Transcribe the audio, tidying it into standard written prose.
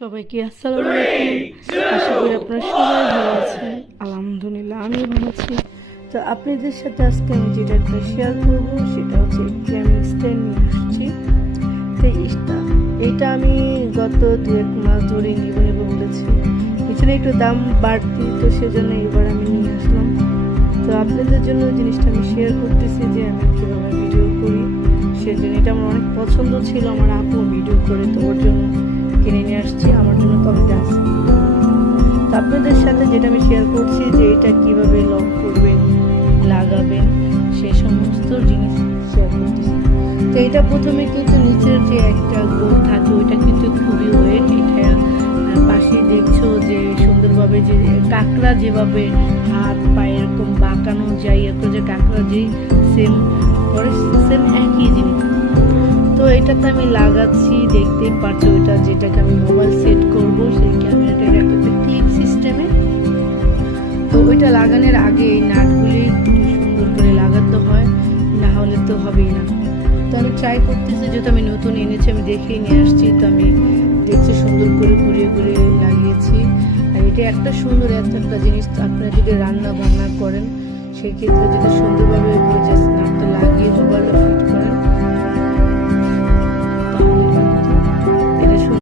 সবাইকে আসসালামু আলাইকুম। আশা করি আপনারা সবাই ভালো আছেন। আলহামদুলিল্লাহ আমি ভালো আছি। তো আপনাদের সাথে আজকে আমি যেটা একটা শেয়ার করবো সেটা হচ্ছে একটি আমি স্ট্যান্ড নিয়ে আসছি। তো এইটা আমি গত 2-1 মাস ধরে নিব বলেছি, পিছনে একটু দাম বাড়তি, তো সেজন্য এবার আমি নিয়ে আসলাম। তো আপনাদের জন্য জিনিসটা আমি শেয়ার করতেছি যে আমি কীভাবে ভিডিও করি। সেজন্য এটা আমার অনেক পছন্দ ছিল, আমার আপু ভিডিও করে, তো ওর জন্য কিনে নিয়ে আসছি। আমার জন্য তবে আছে। তো আপনাদের সাথে যেটা আমি শেয়ার করছি যে এটা কিভাবে লক করবেন, লাগাবেন, সেই সমস্ত জিনিস শেয়ার করতেছি। তো এটা প্রথমে কিন্তু নিচের যে একটা গোল থাকে ওইটা কিন্তু খুবই ওয়েট। এটা পাশে দেখছো যে সুন্দরভাবে যে কাঁকড়া যেভাবে হাত পায়ে এরকম বাঁকানো যায়, এরকম যে কাঁকড়া যে সেম করে সেম একই জিনিস। তো এটাতে আমি লাগাচ্ছি, দেখতেই পাচ্ছি ওইটা যেটাকে আমি মোবাইল সেট করব সেই ক্যামেরাটার একটা ক্লিপ সিস্টেমে। তো ওইটা লাগানোর আগে এই নাটগুলি সুন্দর করে লাগাতে হয়, না হলে তো হবেই না। তো আমি ট্রাই করতেছি, যেহেতু আমি নতুন এনেছি আমি দেখেই নিয়ে আসছি। তো আমি দেখছি সুন্দর করে ঘুরিয়ে ঘুরিয়ে লাগিয়েছি। আর এটা একটা সুন্দর একটা জিনিস, আপনারা যদি রান্না বান্না করেন সেই ক্ষেত্রে যদি সুন্দরভাবে